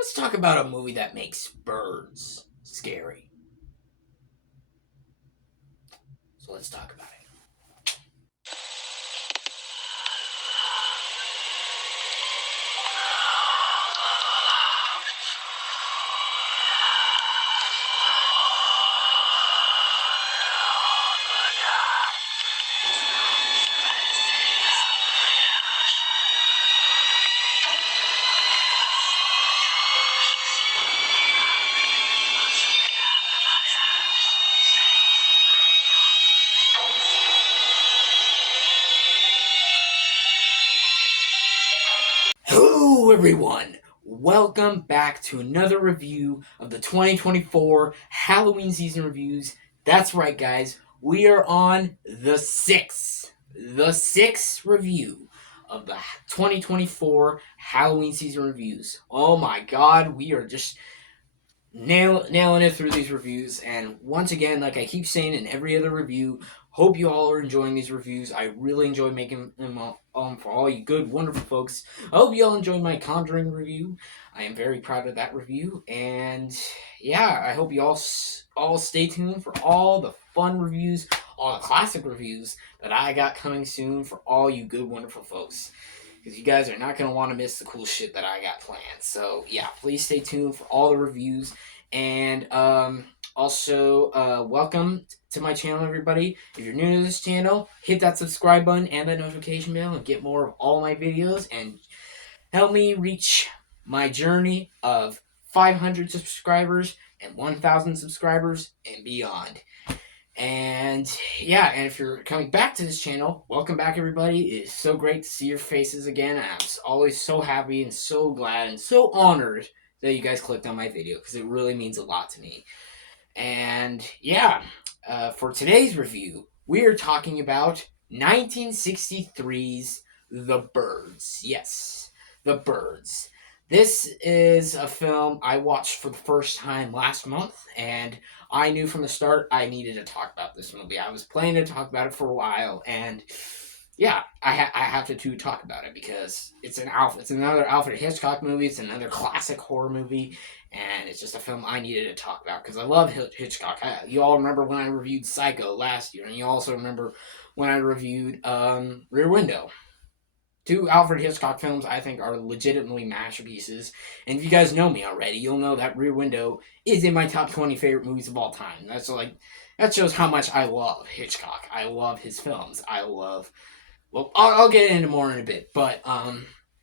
Let's talk about a movie that makes birds scary. So let's talk about it. Hello, everyone. Welcome back to another review of the 2024 Halloween season reviews. That's right, guys. We are on the sixth review of the 2024 Halloween season reviews. Oh my God, we are just nailing it through these reviews. And once again, like I keep saying in every other review, hope you all are enjoying these reviews. I really enjoy making them for all you good, wonderful folks. I hope you all enjoyed my Conjuring review. I am very proud of that review. And yeah, I hope you all stay tuned for all the fun reviews, all the classic reviews that I got coming soon for all you good, wonderful folks. Because you guys are not going to want to miss the cool shit that I got planned. So, yeah, please stay tuned for all the reviews. And also, welcome to my channel, everybody. If you're new to this channel, hit that subscribe button and the notification bell and get more of all my videos. And help me reach my journey of 500 subscribers and 1,000 subscribers and beyond. And yeah, and if you're coming back to this channel, welcome back, everybody. It is so great to see your faces again. I'm always so happy and so glad and so honored that you guys clicked on my video because it really means a lot to me. And yeah, for today's review, we are talking about 1963's The Birds. Yes, The Birds. This is a film I watched for the first time last month, and I knew from the start I needed to talk about this movie. I was planning to talk about it for a while, and yeah, I have to talk about it because it's another Alfred Hitchcock movie. It's another classic horror movie, and it's just a film I needed to talk about because I love Hitchcock. You all remember when I reviewed Psycho last year, and you also remember when I reviewed Rear Window. Two Alfred Hitchcock films I think are legitimately masterpieces. And if you guys know me already, you'll know that Rear Window is in my top 20 favorite movies of all time. That shows how much I love Hitchcock. I love his films. I'll get into more in a bit, but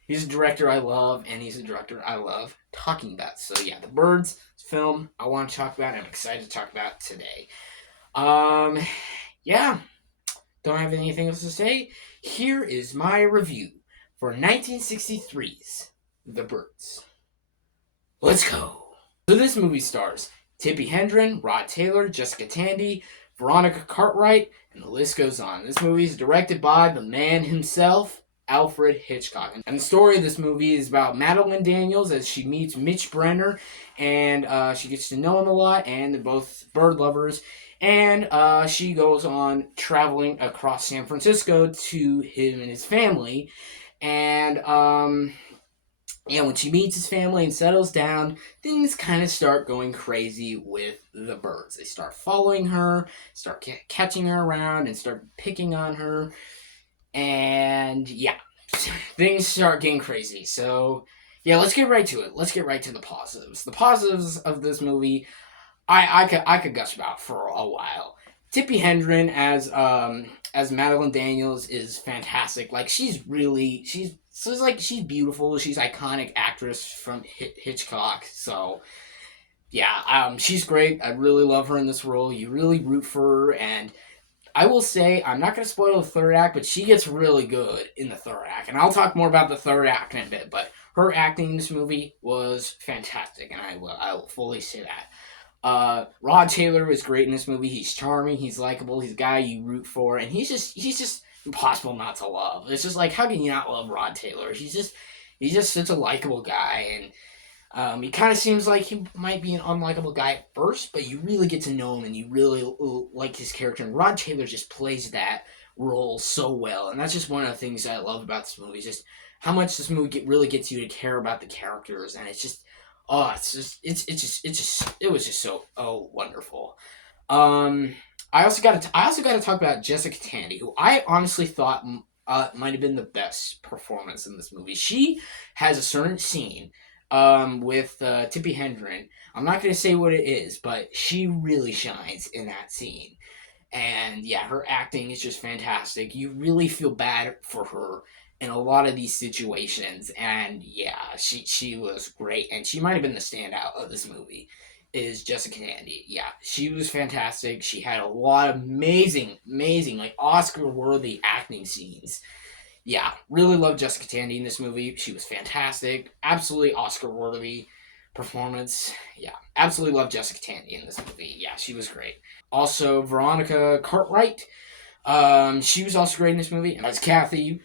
he's a director I love, and he's a director I love talking about. So yeah, The Birds film I want to talk about. I'm excited to talk about today. Yeah, don't have anything else to say. Here is my review for 1963's The Birds. Let's go. So this movie stars Tippi Hedren, Rod Taylor, Jessica Tandy, Veronica Cartwright, and the list goes on. This movie is directed by the man himself, Alfred Hitchcock. And the story of this movie is about Madeline Daniels as she meets Mitch Brenner, and she gets to know him a lot, and they're both bird lovers. And she goes on traveling across San Francisco to him and his family. And when she meets his family and settles down, things kind of start going crazy with the birds. They start following her, start catching her around, and start picking on her. And yeah, things start getting crazy. So yeah, let's get right to it. Let's get right to the positives. The positives of this movie, I could gush about for a while. Tippi Hedren as Madeline Daniels is fantastic. Like she's beautiful. She's iconic actress from Hitchcock. So yeah, she's great. I really love her in this role. You really root for her, and I will say I'm not going to spoil the third act, but she gets really good in the third act, and I'll talk more about the third act in a bit. But her acting in this movie was fantastic, and I will fully say that. Rod Taylor is great in this movie. He's charming. He's likable. He's a guy you root for, and he's just impossible not to love. It's just like, how can you not love Rod Taylor? He's just such a likable guy, and he kind of seems like he might be an unlikable guy at first, but you really get to know him, and you really like his character. And Rod Taylor just plays that role so well, and that's just one of the things I love about this movie. Just how much this movie really gets you to care about the characters, and it's just Oh, it was just so wonderful. Um, I also got to talk about Jessica Tandy, who I honestly thought might have been the best performance in this movie. She has a certain scene with Tippi Hedren. I'm not going to say what it is, but she really shines in that scene. And yeah, her acting is just fantastic. You really feel bad for her in a lot of these situations. And yeah, she was great. And she might have been the standout of this movie. Is Jessica Tandy. Yeah, she was fantastic. She had a lot of amazing, like Oscar worthy acting scenes. Yeah, really loved Jessica Tandy in this movie. She was fantastic. Absolutely Oscar worthy performance. Yeah, absolutely love Jessica Tandy in this movie. Yeah, she was great. Also, Veronica Cartwright. She was also great in this movie. As Kathy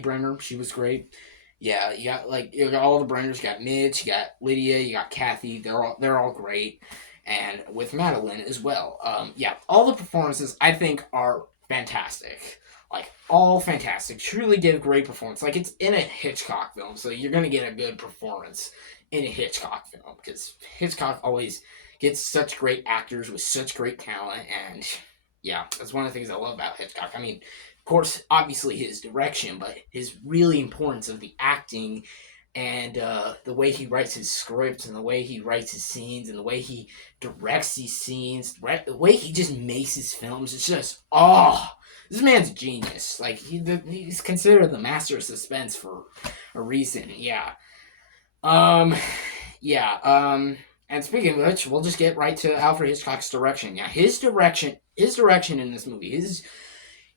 Brenner, she was great. Yeah, you got all the Brenners. You got Mitch, you got Lydia, you got Kathy. They're all great, and with Madeline as well. Yeah, all the performances I think are fantastic. Like all fantastic. Truly give great performance. Like it's in a Hitchcock film, so you're gonna get a good performance in a Hitchcock film because Hitchcock always gets such great actors with such great talent, and yeah, that's one of the things I love about Hitchcock. I mean, of course, obviously his direction, but his really importance of the acting and the way he writes his scripts and the way he writes his scenes and the way he directs these scenes, the way he just makes his films. It's just this man's a genius. Like he's considered the master of suspense for a reason. Yeah. Um. Yeah. And speaking of which, we'll just get right to Alfred Hitchcock's direction. Yeah, his direction in this movie is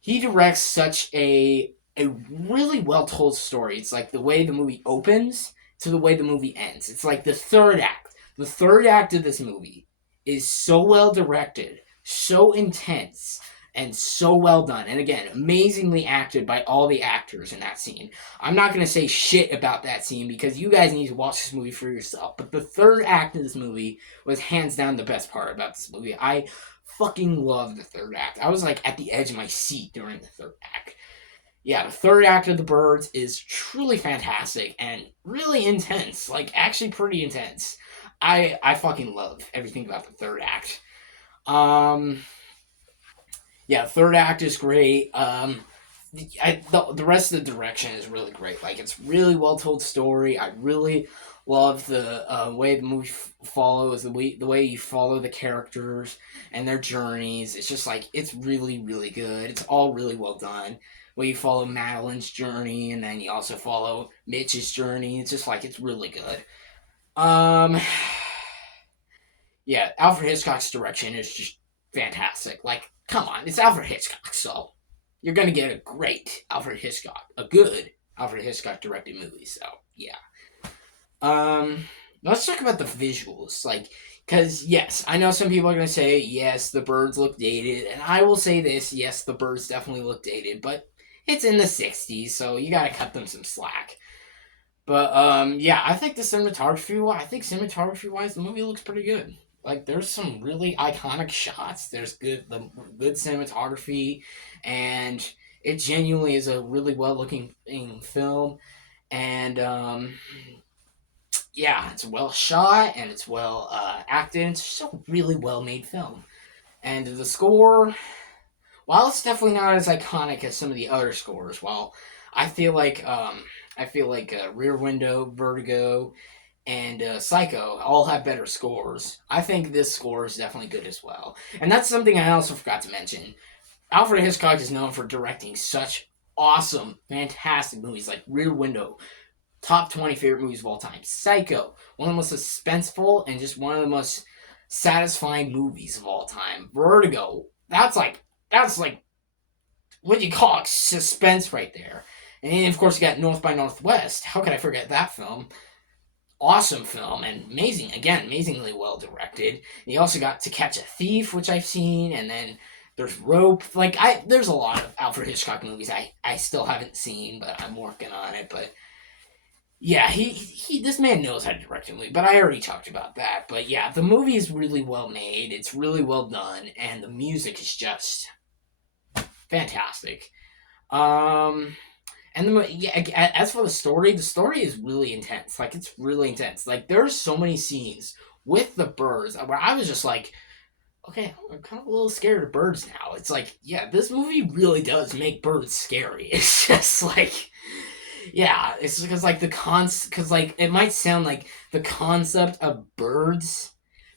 he directs such a really well told story. It's like the way the movie opens to the way the movie ends. It's like the third act. The third act of this movie is so well directed, so intense, and so well done. And again, amazingly acted by all the actors in that scene. I'm not going to say shit about that scene because you guys need to watch this movie for yourself. But the third act of this movie was hands down the best part about this movie. I fucking love the third act. I was like at the edge of my seat during the third act. Yeah, the third act of The Birds is truly fantastic and really intense. Like actually pretty intense. I fucking love everything about the third act. Um yeah, third act is great. The rest of the direction is really great. Like it's really well told story. I really love the way the movie follows the way you follow the characters and their journeys. It's just like it's really good. It's all really well done. Where you follow Madeline's journey and then you also follow Mitch's journey. It's just like it's really good. Um, yeah, Alfred Hitchcock's direction is just fantastic. Like, come on, it's Alfred Hitchcock, so you're gonna get a great Alfred Hitchcock, a good Alfred Hitchcock directed movie. So yeah. Um, let's talk about the visuals, like, because yes, I know some people are gonna say yes, the birds look dated, and I will say this: yes, the birds definitely look dated, but it's in the '60s, so you gotta cut them some slack. But yeah, I think cinematography wise, the movie looks pretty good. Like there's some really iconic shots. There's good cinematography, and it genuinely is a really well looking film. And yeah, it's well shot and it's well acted. It's just a really well made film. And the score, while it's definitely not as iconic as some of the other scores, while I feel like Rear Window, Vertigo, and Psycho all have better scores. I think this score is definitely good as well. And that's something I also forgot to mention. Alfred Hitchcock is known for directing such awesome, fantastic movies like Rear Window, top 20 favorite movies of all time. Psycho, one of the most suspenseful and just one of the most satisfying movies of all time. Vertigo, that's like what do you call it? Suspense right there. And then, of course, you got North by Northwest. How could I forget that film? Awesome film and amazingly well directed. And you also got To Catch a Thief, which I've seen, and then there's Rope. There's a lot of Alfred Hitchcock movies I still haven't seen, but I'm working on it. But yeah, this man knows how to direct a movie. But I already talked about that. But yeah, the movie is really well made. It's really well done, and the music is just fantastic. Um, And as for the story is really intense. Like, it's really intense. Like, there's so many scenes with the birds where I was just like, okay, I'm kind of a little scared of birds now. It's like, yeah, this movie really does make birds scary. It's just like, yeah, it's because like because like it might sound like the concept of birds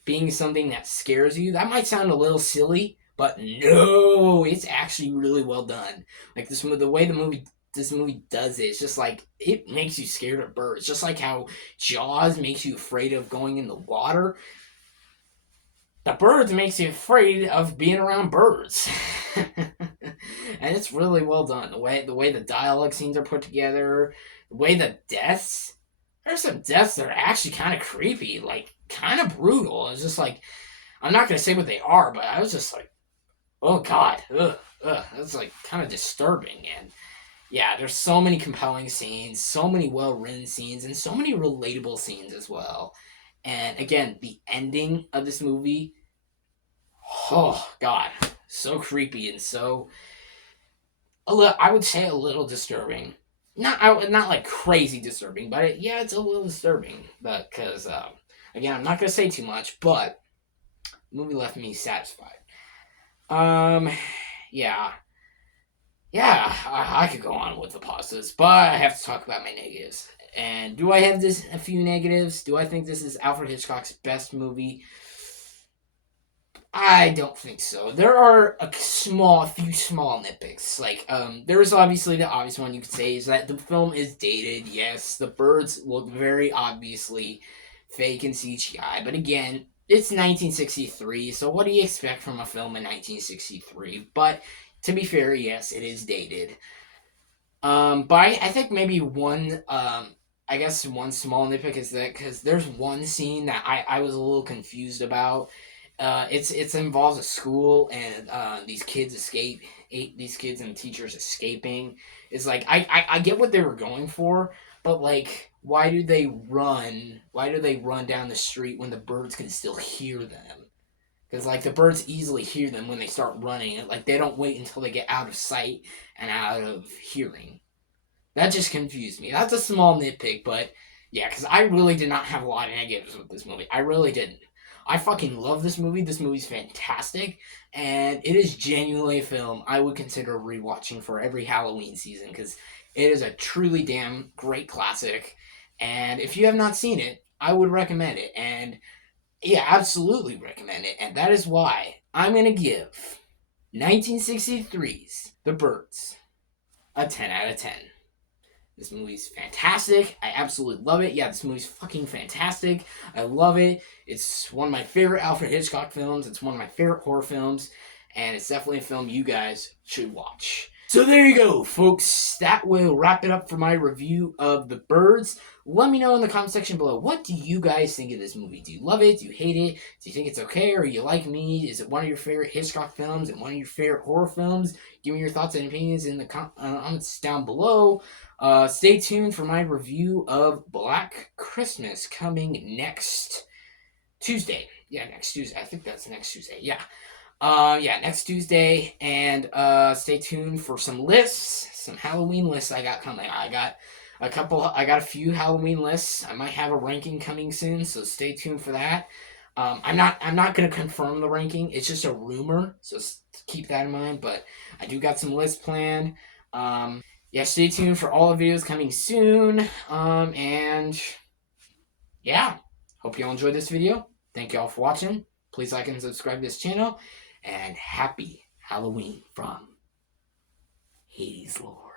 being something that scares you. That might sound a little silly, but no, it's actually really well done. Like the way this movie does it, it's just like it makes you scared of birds. Just like how Jaws makes you afraid of going in the water. The birds makes you afraid of being around birds. And it's really well done. The way the dialogue scenes are put together, the way the deaths. There's some deaths that are actually kind of creepy, like kind of brutal. It's just like I'm not gonna say what they are, but I was just like, oh god, ugh, ugh. That's like kind of disturbing. And yeah, there's so many compelling scenes, so many well written scenes, and so many relatable scenes as well. And again, the ending of this movie, oh god, so creepy and so I would say a little disturbing. Not like crazy disturbing, but yeah, it's a little disturbing. But because again, I'm not gonna say too much, but the movie left me satisfied. Um, yeah, yeah, I could go on with the positives, but I have to talk about my negatives. And do I have a few negatives? Do I think this is Alfred Hitchcock's best movie? I don't think so. There are a few small nitpicks. Like, there is obviously the obvious one you could say is that the film is dated. Yes, the birds look very obviously fake and CGI, but again, it's 1963, so what do you expect from a film in 1963? But to be fair, yes, it is dated. But I think maybe I guess one small nitpick is that because there's one scene that I was a little confused about. It's involves a school and these kids and teachers escaping. It's like I get what they were going for, but like why do they run down the street when the birds can still hear them? Because like the birds easily hear them when they start running. Like they don't wait until they get out of sight and out of hearing. That just confused me. That's a small nitpick, but yeah, because I really did not have a lot of negatives with this movie. I really didn't. I fucking love this movie. This movie's fantastic, and it is genuinely a film I would consider rewatching for every Halloween season because it is a truly damn great classic. And if you have not seen it, I would recommend it. And yeah, absolutely recommend it. And that is why I'm going to give 1963's The Birds a 10 out of 10. This movie's fantastic. I absolutely love it. Yeah, this movie's fucking fantastic. I love it. It's one of my favorite Alfred Hitchcock films. It's one of my favorite horror films. And it's definitely a film you guys should watch. So there you go, folks. That will wrap it up for my review of The Birds. Let me know in the comment section below. What do you guys think of this movie? Do you love it? Do you hate it? Do you think it's okay? Or are you like me? Is it one of your favorite Hitchcock films and one of your favorite horror films? Give me your thoughts and opinions in the comments down below. Stay tuned for my review of Black Christmas coming next Tuesday. Yeah, next Tuesday. I think that's next Tuesday. Yeah. Yeah, next Tuesday, and stay tuned for some lists, some Halloween lists I got coming. I got a few Halloween lists. I might have a ranking coming soon, so stay tuned for that. I'm not gonna confirm the ranking. It's just a rumor, so keep that in mind. But I do got some lists planned. Yeah, stay tuned for all the videos coming soon. And yeah, hope y'all enjoyed this video. Thank y'all for watching. Please like and subscribe to this channel. And happy Halloween from Hades Lord.